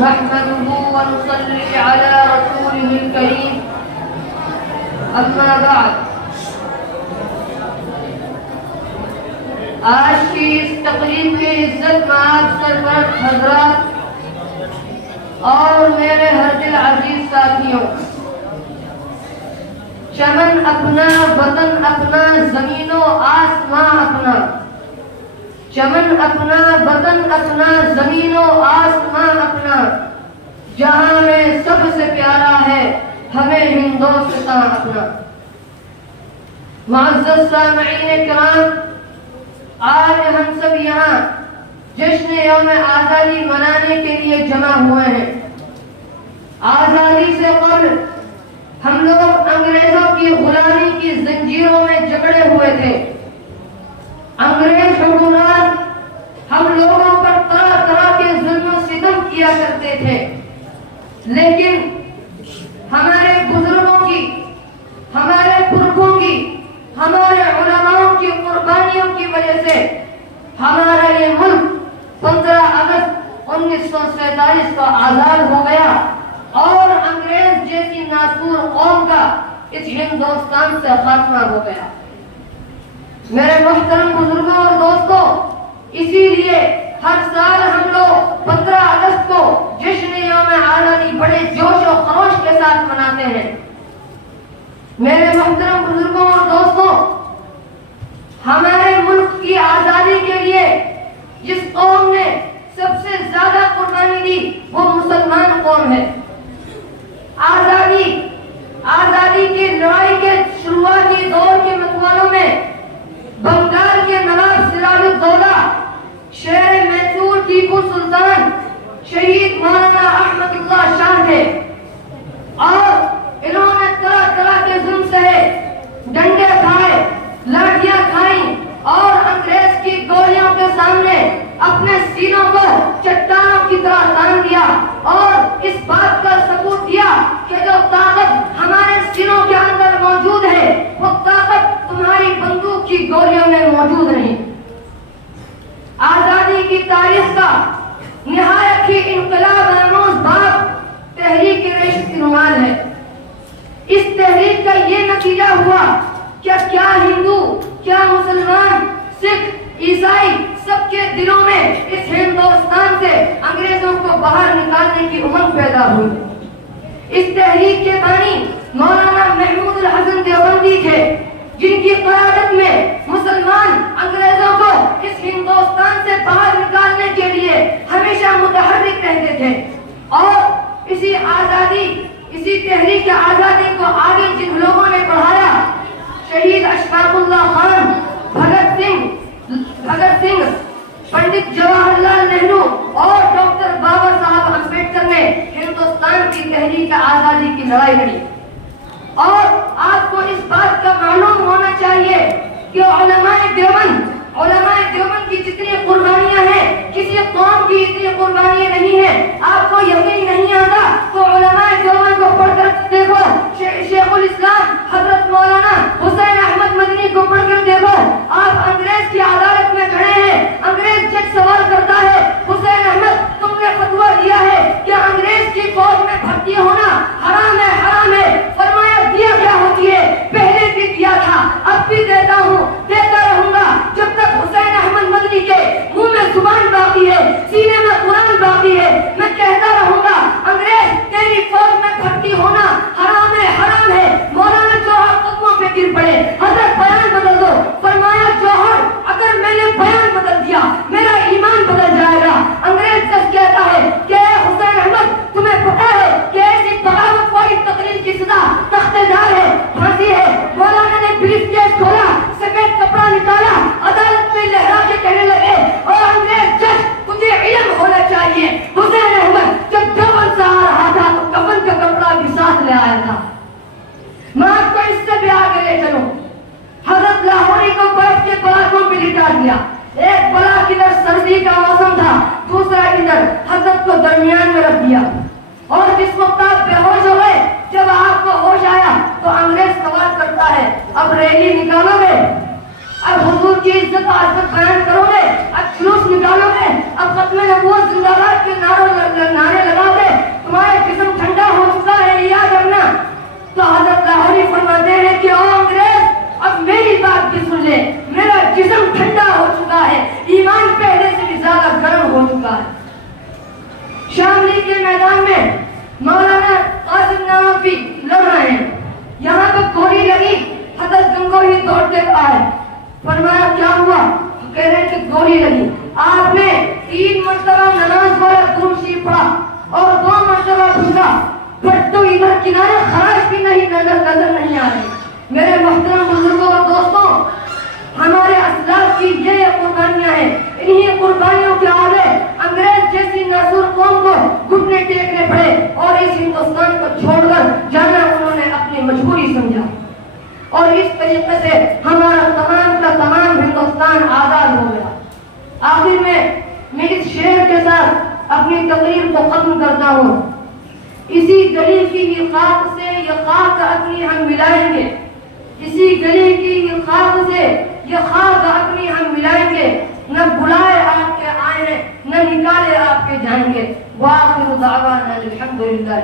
نحمده ونصلي على رسوله الكريم اما بعد. آج کی اس تقریب کے عزت مآب سرپرست حضرات اور میرے ہر دل عزیز ساتھیوں، چمن اپنا، وطن اپنا، زمین و آسمان اپنا. چمن اپنا، وطن اپنا، زمین و آسمان اپنا، جہاں میں سب سے پیارا ہے ہمیں ہندوستان اپنا. معزز سامعین کرام، آج ہم سب یہاں جشن یوم آزادی منانے کے لیے جمع ہوئے ہیں. آزادی سے قبل ہم لوگ انگریزوں کی غلامی کی زنجیروں میں جکڑے ہوئے تھے. انگریز حکمران ہم لوگوں پر طرح طرح کے ظلم و ستم کیا کرتے تھے، لیکن ہمارے بزرگوں کی، ہمارے پرکھوں کی، ہمارے علماء کی قربانیوں کی وجہ سے ہمارا یہ ملک 15 اگست 1947 کو آزاد ہو گیا اور انگریز جیسی ناسور قوم کا اس ہندوستان سے خاتمہ ہو گیا. میرے محترم بزرگوں اور دوستوں، اسی لیے ہر سال ہم لوگ 15 اگست کو جشن یوم آزادی بڑے جوش و خروش کے ساتھ مناتے ہیں. میرے محترم بزرگوں اور دوستوں، ہمارے ملک کی آزادی کے لیے جس قوم نے سب سے زیادہ قربانی دی وہ مسلمان قوم ہے. آزادی کی لڑائی کے شروعاتی دور کے متوالوں میں بنگال کے نواب سراج الدولہ، شیر میسور ٹیپو سلطان، شہید مولانا احمد اللہ شاہ تھے، اور انہوں نے طرح طرح کے ظلم سہے، ڈنڈے کھائے، لاٹھیاں کھائیں اور انگریز کی گولیوں کے سامنے اپنے سینوں کو چٹانوں کی طرح تان دیا اور اس بات کا ثبوت دیا کہ جو طاقت ہمارے سینوں کے اندر موجود ہے وہ طاقت تمہاری بندوق کی گولیوں میں موجود نہیں. آزادی کی تاریخ کا نہایت ہی انقلاب آموز باب تحریک ریشم رومان ہے. اس تحریک کا یہ نتیجہ ہوا کہ کیا ہندو، کیا مسلمان، سکھ، عیسائی، سب کے دلوں میں اس ہندوستان سے انگریزوں کو باہر نکالنے کی امنگ پیدا ہوئی. اس تحریک کے بانی مولانا محمود الحسن دیوبندی تھے، جن کی قیادت میں مسلمان انگریزوں کو اس ہندوستان سے باہر نکالنے کے لیے ہمیشہ متحرک رہتے تھے. اور اسی تحریک آزادی کو آگے جن لوگوں نے بڑھایا، شہید اشفاق اللہ خان، بھگت سنگھ، پنڈت جواہر لال نہرو اور ڈاکٹر بابا صاحب امبیڈکر نے ہندوستان کی تحریک آزادی کی لڑائی لڑی. اور آپ کو اس بات کا معلوم ہونا چاہیے کہ علماء دیوبند کی جتنی قربانیاں ہیں کسی قوم کی اتنی قربانیاں نہیں ہیں. آپ کو یقین نہیں آتا تو علماء دیوبند کو پڑھ کر دیکھو. شیخ الاسلام حضرت مولانا حسین احمد مدنی کو پڑھ کر دیکھو. آپ انگریز کی عدالت میں کھڑے ہیں، انگریز جج سوال کرتا ہے، حسین احمد تم نے فتویٰ دیا ہے کہ انگریز کی فوج میں بھرتی ہونا حرام ہے. فرمایا دیا کیا ہوتی ہے؟ پہلے بھی دیا تھا، اب بھی دیتا ہوں، دیتا رہوں گا جب تک حسین احمد مدنی کے منہ میں زبان باقی ہے، سینے میں قرآن باقی ہے. میں کہتا رہوں گا انگریز تیری فوج میں بھرتی ہونا حرام ہے. مولانا جوہر قدموں پہ گر پڑے، حضرت بیان بدل دو. فرمایا جوہر اگر میں نے بیان بدل دیا میرا ایمان بدل جائے گا. انگریز جج کہتا ہے کہ حسین احمد تمہیں پتا ہے کہ ایسی بغاوت والی تقریر کی سزا تخت دار ہے، پھانسی ہے. مولانا نے بریف کیس کھولا، سفید کپڑا نکالا، عدالت میں لہرا کے کہنے لگے اور انگریز جج تجھے علم ہونا چاہیے، حسین احمد جب دیوبند سے آ رہا تھا تو کفن کا کپڑا بھی ساتھ لے آیا تھا. میں آپ کو اس سے بھی آگے لے چلوں. حضرت لاہوری کو برف کے پلاکوں پہ لٹا دیا. ایک پلاک ادھر سردی کا موسم تھا، دوسرا ادھر، حضرت کو درمیان میں رکھ دیا. اور جس وقت آپ بے ہوش ہو گئے، جب آپ کو ہوش آیا تو انگریز سوال کرتا ہے اب ریلی نکالو گے، اب حضور کی عزت و عظمت بیان کرو گے، اب جلوس نکالو گے، اب ختم نبوت زندہ باد کے نعرے لگاؤ قربانی کے میدان میں مولانا قاسم نوافی لڑ رہے ہیں. یہاں پہ گولی لگی, حضرت گنگوہی دوڑتے آئے, فرمایا کیا ہوا؟ کہہ رہے ہیں کہ گولی لگی. آپ نے 3 مرتبہ نماز والا درود شریف پڑھا اور 2 مرتبہ پوچھا, بٹ تو ادھر کنارے خراش بھی نہیں نظر نہیں آ رہی. میرے محترم بزرگوں اور دوستوں, ہمارے اسلاف کی یہ قربانیاں ہیں. انہی قربانیوں کے آگے انگریز جیسی ناسور قوم کو گھٹنے ٹیکنے پڑے اور اس ہندوستان کو چھوڑ کر جانا انہوں نے اپنی مجبوری سمجھا, اور اس طریقے سے ہمارا تمام کا تمام ہندوستان آزاد ہو گیا. آخر میں اس شعر کے ساتھ اپنی تقریر کو ختم کرتا ہوں. اسی گلی کی ہی خاک سے یہ خاک اپنی ہم ملائیں گے, اسی گلی کی ہی خاک سے یہ خاک اپنی ہم ملائیں گے. نہ بلائے آپ کے آئیں, نہ نکالے آپ کے جائیں گے. وآخر دعوانا الحمدللہ.